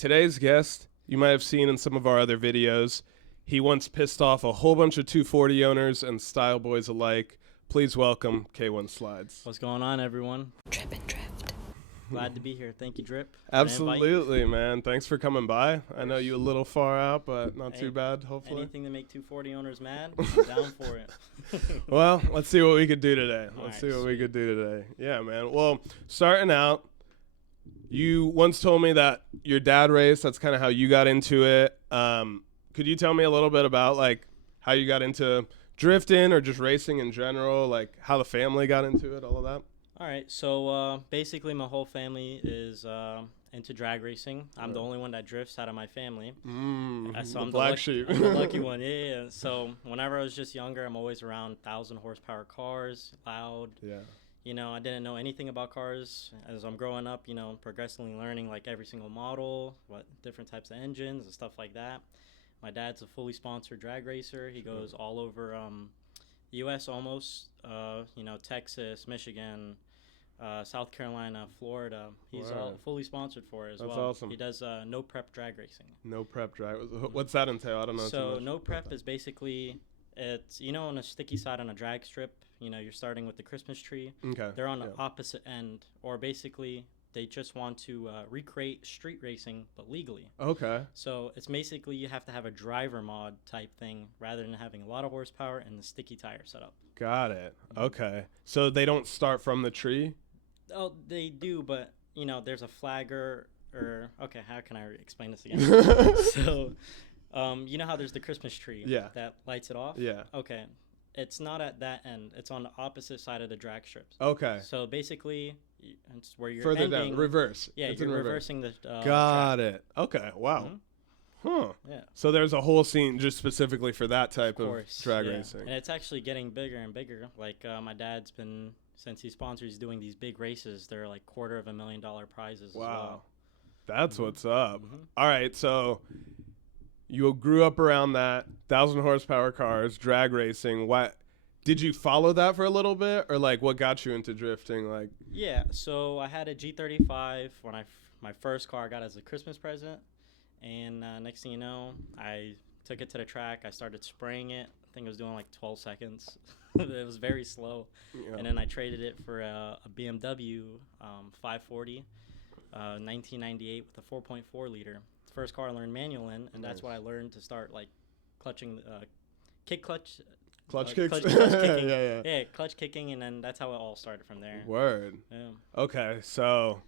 today's guest, you might have seen in some of our other videos, he once pissed off a whole bunch of 240 owners and style boys alike. Please welcome K1 Slides. What's going on, everyone? Drip and drift. Glad to be here. Thank you, Drip. Absolutely, man. Thanks for coming by. I know you a little far out, but not too bad, hopefully. Anything to make 240 owners mad, I'm down for it. Well, let's see what we could do today. We could do today. Yeah, man. Well, starting out, you once told me that your dad raced. That's kind of how you got into it. Could you tell me a little bit about, like, how you got into drifting or just racing in general, like how the family got into it, all of that? All right, so basically my whole family is into drag racing. I'm the only one that drifts out of my family. So I'm black sheep. I'm the lucky one, yeah. So whenever I was just younger, I'm always around 1,000 horsepower cars, loud. Yeah. You know, I didn't know anything about cars. As I'm growing up, you know, progressively learning like every single model, what different types of engines and stuff like that. My dad's a fully sponsored drag racer. He goes all over the U.S. almost, you know, Texas, Michigan, South Carolina, Florida. He's all fully sponsored for it as well. That's awesome. He does no prep drag racing. No prep drag. What's that entail? I don't know. So no prep is basically, it's, you know, on a sticky side on a drag strip, you know, you're starting with the Christmas tree. Okay. They're on the opposite end, or basically they just want to recreate street racing, but legally. Okay. So it's basically you have to have a driver mod type thing rather than having a lot of horsepower and the sticky tire setup. Got it. Okay. So they don't start from the tree? Oh, they do, but, you know, there's a flagger or, okay, how can I explain this again? So, you know how there's the Christmas tree that lights it off? Yeah. Okay. It's not at that end. It's on the opposite side of the drag strips. Okay. So basically, it's where you're further ending, down, reverse. Yeah, it's you're reversing the Got track. it. Okay. Wow. Huh. Yeah. So there's a whole scene just specifically for that type of drag racing. And it's actually getting bigger and bigger. Like my dad's been, since he sponsors, he's doing these big races. They're like $250,000 prizes. Wow. As well. That's what's up. All right. So you grew up around that 1,000 horsepower cars, drag racing. What did you follow that for a little bit, or like what got you into drifting? Like, yeah. So I had a G35 when my first car I got as a Christmas present, and next thing you know, I took it to the track. I started spraying it. I think it was doing like 12 seconds. It was very slow. Yeah. And then I traded it for a BMW 540, 1998 with a 4.4 liter. It's the first car I learned manual in, and that's what I learned to start like clutching, clutch kicking. Yeah, clutch kicking, and then that's how it all started from there. Word. Yeah. Okay, so,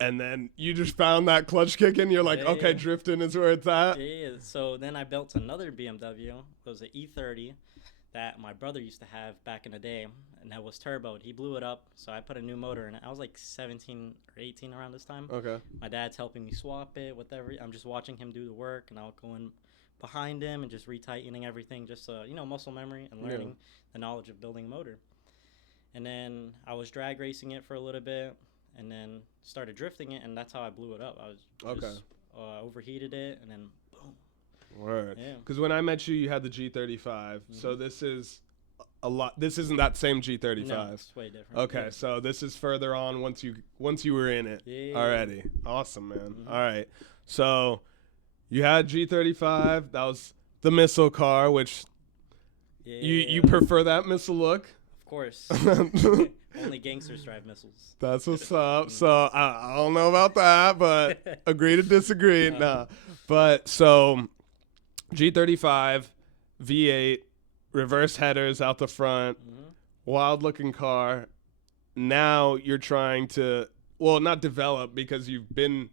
and then you just found that clutch kicking. You're like, okay, drifting is where it's at. Yeah. So then I built another BMW. It was an E30 that my brother used to have back in the day, and that was turboed. He blew it up, so I put a new motor in it. I was like 17 or 18 around this time. Okay. My dad's helping me swap it, whatever. I'm just watching him do the work, and I'll go in behind him and just retightening everything, just you know, muscle memory and learning the knowledge of building a motor. And then I was drag racing it for a little bit, and then started drifting it, and that's how I blew it up. I was just overheated it, and then boom. Word. Yeah. Because when I met you, you had the G35. So this is a lot. This isn't that same G35. No, it's way different. Okay, so this is further on once you were in it already. Awesome, man. All right, so you had G35. That was the missile car, which you prefer that missile look? Of course. Only gangsters drive missiles. That's what's up. So I don't know about that, but agree to disagree. Nah. But so G35, V8, reverse headers out the front, wild looking car. Now you're trying to, well, not develop, because you've been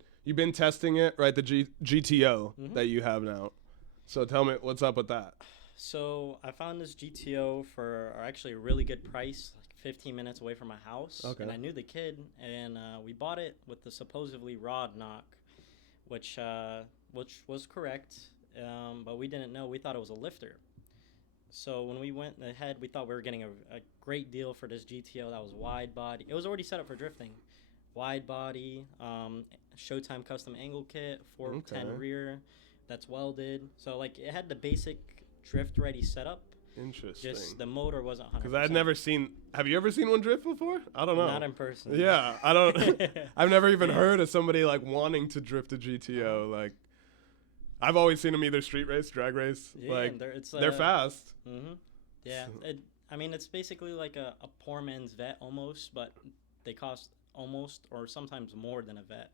testing it, right? The GTO that you have now. So tell me what's up with that. So I found this GTO for actually a really good price, like 15 minutes away from my house. Okay. And I knew the kid, and we bought it with the supposedly rod knock, which was correct, but we didn't know. We thought it was a lifter. So when we went ahead, we thought we were getting a great deal for this GTO that was wide body. It was already set up for drifting. Wide body, Showtime custom angle kit, 410 rear, that's welded. So like it had the basic drift ready setup, Interesting. Just the motor wasn't 100%. Because I'd never seen. Have you ever seen one drift before? I don't know. Not in person. Yeah, I don't. I've never even heard of somebody like wanting to drift a GTO. Like, I've always seen them either street race, drag race. Yeah, like and they're fast. Yeah, I mean it's basically like a poor man's vet almost, but they cost almost or sometimes more than a vet.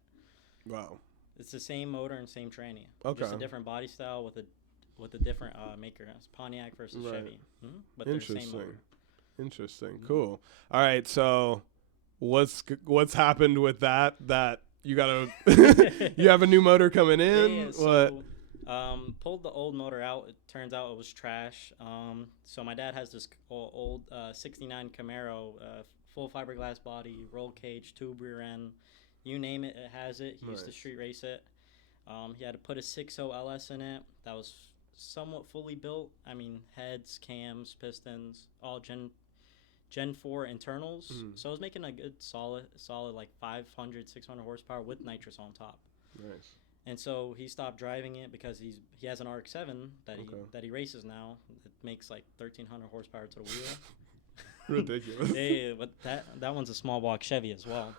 Wow. It's the same motor and same tranny. Okay. Just a different body style with a different maker. It's Pontiac versus Chevy. But they're the same motor. Interesting. Cool. All right. So, what's happened with that? That you gotta you have a new motor coming in. Yeah. What? So, pulled the old motor out. It turns out it was trash. So my dad has this old '69 Camaro, full fiberglass body, roll cage, tube rear end. You name it, it has it. He used to street race it. He had to put a 6.0 LS in it. That was somewhat fully built. I mean, heads, cams, pistons, all Gen 4 internals. So I was making a good solid like 500, 600 horsepower with nitrous on top. Nice. And so he stopped driving it because he has an RX-7 that he races now. It makes like 1,300 horsepower to the wheel. Ridiculous. Yeah, but that one's a small block Chevy as well.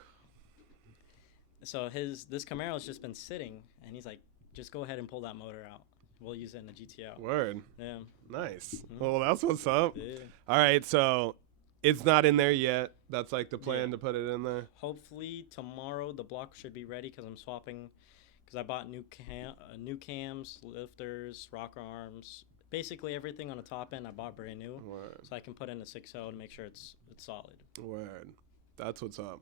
So this Camaro's just been sitting, and he's like, just go ahead and pull that motor out. We'll use it in the GTO. Word. Yeah. Nice. Well, that's what's up. Yeah. All right, so it's not in there yet. That's like the plan to put it in there. Hopefully tomorrow the block should be ready because I'm swapping. Because I bought new cams, lifters, rocker arms, basically everything on the top end. I bought brand new, so I can put in a 6.0 to make sure it's solid. Word. That's what's up.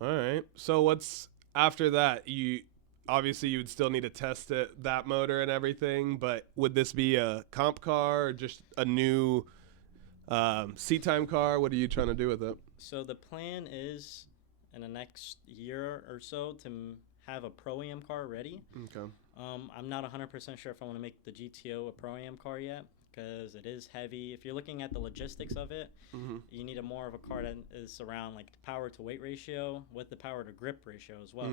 All right. So what's after that? You would still need to test that motor and everything, but would this be a comp car or just a new seat time car? What are you trying to do with it? So the plan is in the next year or so to have a Pro-Am car ready. Okay. I'm not 100% sure if I want to make the GTO a Pro-Am car yet because it is heavy. If you're looking at the logistics of it, you need more of a car that is around like the power to weight ratio with the power to grip ratio as well.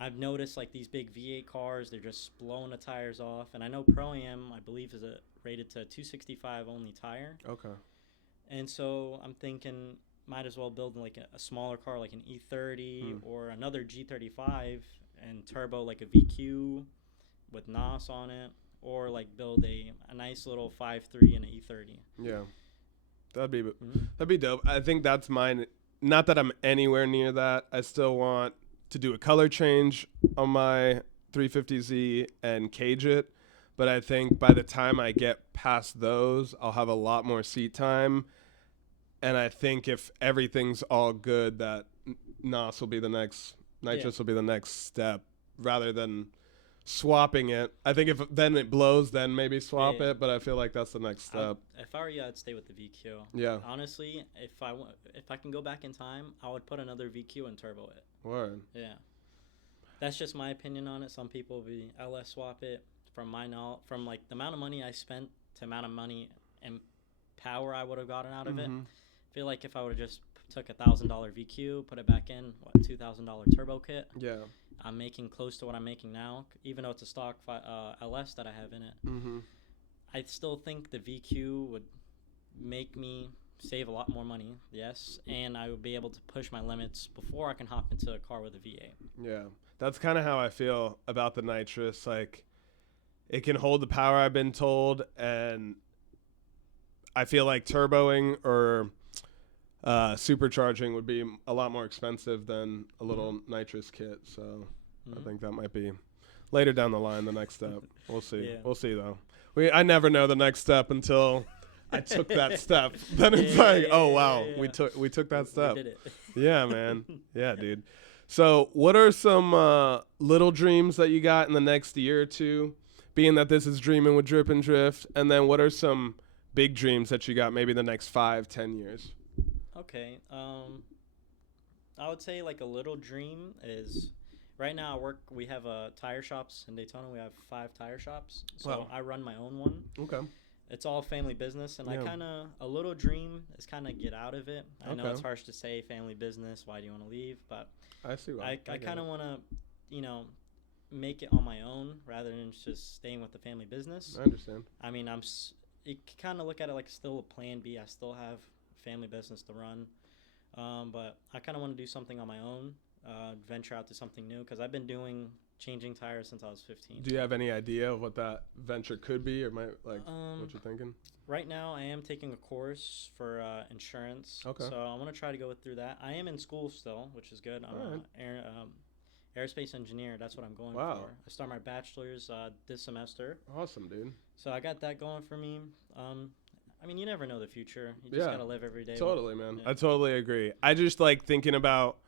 I've noticed like these big V8 cars, they're just blowing the tires off. And I know Pro-Am, I believe, is rated to 265 only tire. Okay. And so I'm thinking might as well build like a smaller car like an E30 or another G35 and turbo like a VQ with NOS on it, or like build a nice little 5.3 and an E30. Yeah, that'd be dope. I think that's mine. Not that I'm anywhere near that. I still want to do a color change on my 350Z and cage it, but I think by the time I get past those, I'll have a lot more seat time. And I think if everything's all good, that NOS will be the next, nitrous will be the next step rather than swapping it. I think if then it blows, then maybe swap it, but I feel like that's the next step. If I were you, I'd stay with the VQ. Yeah. Honestly, if I can go back in time, I would put another VQ and turbo it. Word. Yeah. That's just my opinion on it. Some people will be LS swap it. From like the amount of money I spent to amount of money and power I would have gotten out of it. I feel like if I would have just took $1,000 VQ, put it back in, $2,000 turbo kit. Yeah. I'm making close to what I'm making now, even though it's a stock LS that I have in it. I still think the VQ would make me save a lot more money, yes, and I would be able to push my limits before I can hop into a car with a V8. Yeah, that's kind of how I feel about the nitrous. Like, it can hold the power, I've been told, and I feel like turboing or supercharging would be a lot more expensive than a little nitrous kit. So I think that might be later down the line, the next step. We'll see. Yeah. We'll see, though. I never know the next step until I took that step. Then it's oh, wow, we took that step. We did it. Yeah, man. Yeah, dude. So what are some little dreams that you got in the next year or two, being that this is Dreaming with Drip and Drift? And then what are some big dreams that you got maybe the next 5-10 years? Okay. I would say like a little dream is right now we have tire shops in Daytona. We have 5 tire shops. So I run my own one. Okay. It's all family business, and a little dream is kind of get out of it. I know it's harsh to say family business. Why do you want to leave? But I see why. I kind of want to, make it on my own rather than just staying with the family business. I understand. I mean, you kind of look at it like still a plan B. I still have a family business to run, but I kind of want to do something on my own, venture out to something new because I've been doing changing tires since I was 15. Do you have any idea of what that venture could be, or what you're thinking? Right now, I am taking a course for insurance. Okay. So I want to try to go through that. I am in school still, which is good. I'm an aerospace engineer. That's what I'm going for. I start my bachelor's this semester. Awesome, dude. So I got that going for me. I mean, you never know the future. You just got to live every day. Totally, man. Yeah. I totally agree. I just like thinking about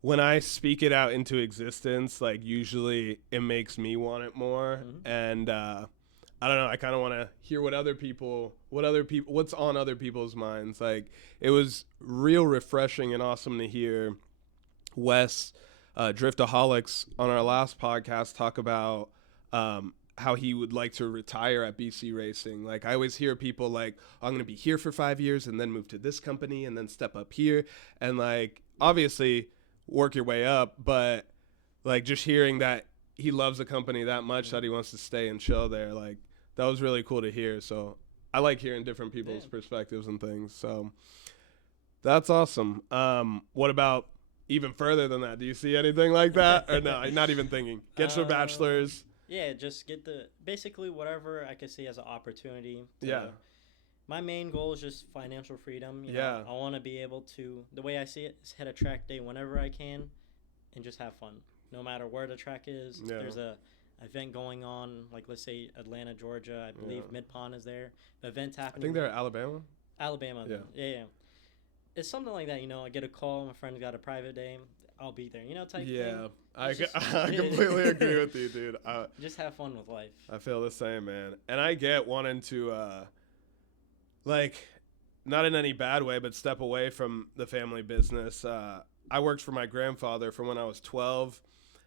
when I speak it out into existence, like usually it makes me want it more. Mm-hmm. And I don't know, I kind of want to hear what's on other people's minds. Like it was real refreshing and awesome to hear Wes, Driftaholics, on our last podcast talk about how he would like to retire at BC Racing. Like I always hear people like, oh, I'm going to be here for 5 years and then move to this company and then step up here. And like, obviously work your way up, but like just hearing that he loves the company that much that he wants to stay and chill there, like that was really cool to hear. So I like hearing different people's perspectives and things. So that's awesome. What about even further than that? Do you see anything like that? Or no, not even thinking. Get your bachelor's. Yeah, just get basically whatever I could see as an opportunity. Yeah. My main goal is just financial freedom. You know, I want to be able to, the way I see it, is hit a track day whenever I can and just have fun. No matter where the track is. If there's a event going on, like let's say Atlanta, Georgia. I believe Mid-Pond is there. The event's happening. I think they're Alabama. Alabama. Yeah. It's something like that, you know. I get a call, my friend's got a private day. I'll be there, you know, type thing. Yeah, I completely agree with you, dude. Just have fun with life. I feel the same, man. And I get wanting to, like, not in any bad way, but step away from the family business. I worked for my grandfather from when I was 12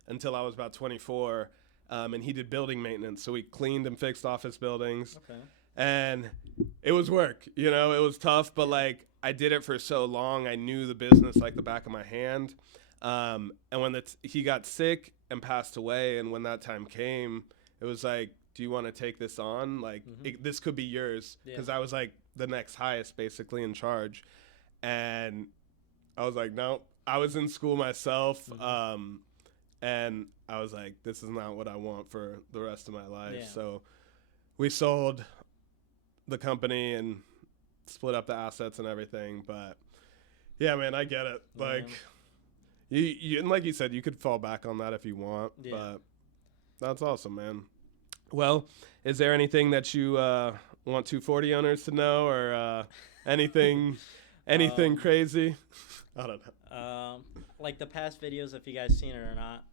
until I was about 24, and he did building maintenance. So we cleaned and fixed office buildings. Okay. And it was work, you know, it was tough, but, like, I did it for so long. I knew the business like the back of my hand. And when he got sick and passed away, and when that time came, it was like, do you want to take this on? Like, this could be yours. Because I was like the next highest basically in charge. And I was like, no, I was in school myself. And I was like, this is not what I want for the rest of my life. Yeah. So we sold the company and split up the assets and everything. But yeah, man, I get it. Yeah. Like, you and like you said, you could fall back on that if you want, but that's awesome, man. Well, is there anything that you want 240 owners to know, or anything crazy? I don't know. Like the past videos, if you guys seen it or not,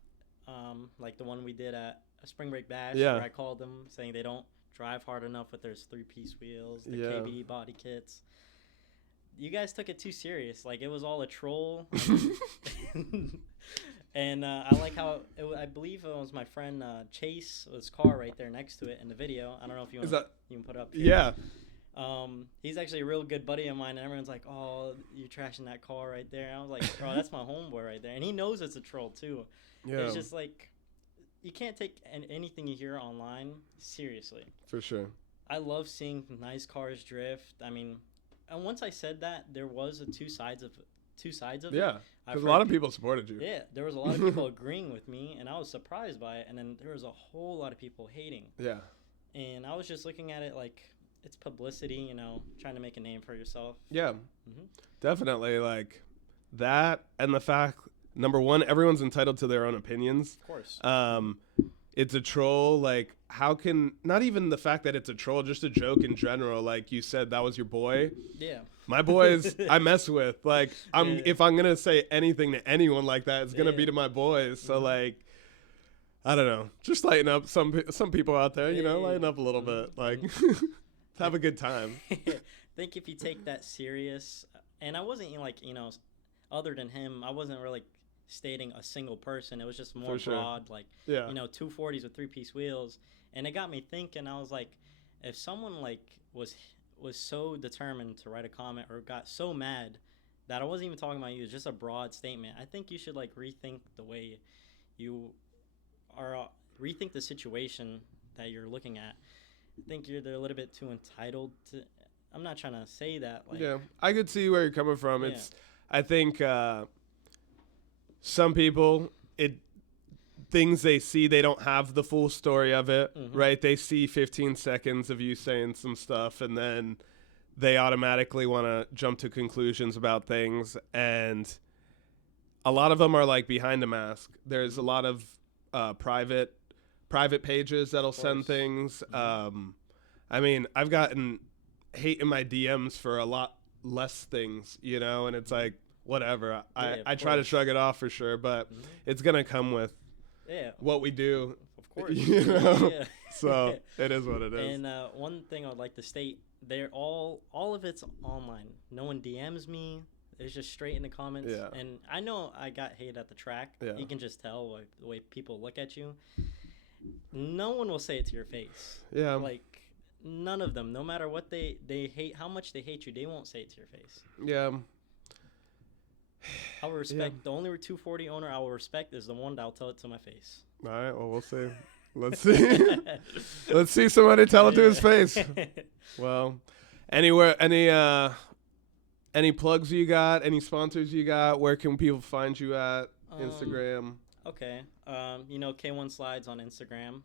like the one we did at a Spring Break Bash, where I called them saying they don't drive hard enough with their 3-piece wheels, the KBD body kits. You guys took it too serious. Like, it was all a troll. And I like how I believe it was my friend Chase, his car right there next to it in the video. I don't know if you can put it up here. Yeah. He's actually a real good buddy of mine, and everyone's like, oh, you're trashing that car right there. And I was like, bro, that's my homeboy right there. And he knows it's a troll, too. Yeah. It's just like, you can't take anything you hear online seriously. For sure. I love seeing nice cars drift. I mean, and once I said that, there was two sides of it. Yeah, because a lot of people supported you. Yeah, there was a lot of people agreeing with me, and I was surprised by it. And then there was a whole lot of people hating. Yeah. And I was just looking at it like it's publicity, you know, trying to make a name for yourself. Yeah, definitely. Like that, and the fact, number one, everyone's entitled to their own opinions. Of course. It's a troll. Like, how can, not even the fact that it's a troll, just a joke in general. Like you said, that was your boy. Yeah. My boys, I mess with. Like, if I'm going to say anything to anyone like that, it's going to be to my boys. So, like, I don't know. Just lighten up some people out there, you know, lighten up a little bit. Like, have a good time. I think if you take that serious, and I wasn't, like, you know, other than him, I wasn't really stating a single person. It was just more broad, like, you know, 240s with 3-piece wheels. And it got me thinking. I was like, if someone like was so determined to write a comment or got so mad that I wasn't even talking about you, it's just a broad statement, I think you should like rethink the way you are, rethink the situation that you're looking at. I think they're a little bit too entitled to. I'm not trying to say that. Like, Yeah, I could see where you're coming from. Yeah. I think some people, things they see, they don't have the full story of it, right? They see 15 seconds of you saying some stuff, and then they automatically want to jump to conclusions about things. And a lot of them are like behind a mask. There's a lot of private pages that'll send things. I mean, I've gotten hate in my DMs for a lot less things, you know, and it's like, whatever. I try to shrug it off for sure, but it's going to come with what we do. Of course. You know? Yeah. So it is what it is. And one thing I would like to state, they're all of it's online. No one DMs me. It's just straight in the comments. Yeah. And I know I got hate at the track. Yeah. You can just tell like, the way people look at you. No one will say it to your face. Yeah. Like, none of them, no matter what they hate, how much they hate you, they won't say it to your face. Yeah. I will respect the only 240 owner I will respect is the one that'll tell it to my face. All right. Well, we'll see. Let's see. Let's see somebody tell it to his face. Well, any plugs you got? Any sponsors you got? Where can people find you at? Instagram. Okay. You know, K1 Slides on Instagram.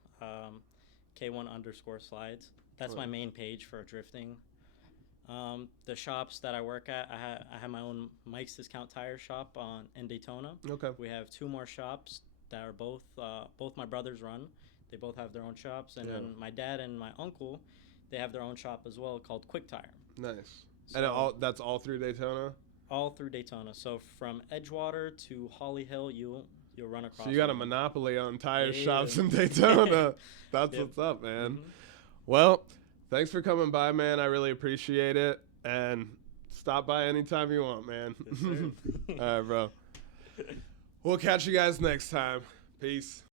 K1_slides. That's my main page for drifting. The shops that I work at, I have my own Mike's Discount Tire shop in Daytona. Okay. We have 2 more shops that are both my brothers run. They both have their own shops, and then my dad and my uncle, they have their own shop as well called Quick Tire. Nice. So, And that's all through Daytona? All through Daytona. So from Edgewater to Holly Hill, you'll run across. So you got a monopoly on tire shops in Daytona. That's what's up, man. Well, thanks for coming by, man. I really appreciate it. And stop by anytime you want, man. Yes, sir. All right, bro. We'll catch you guys next time. Peace.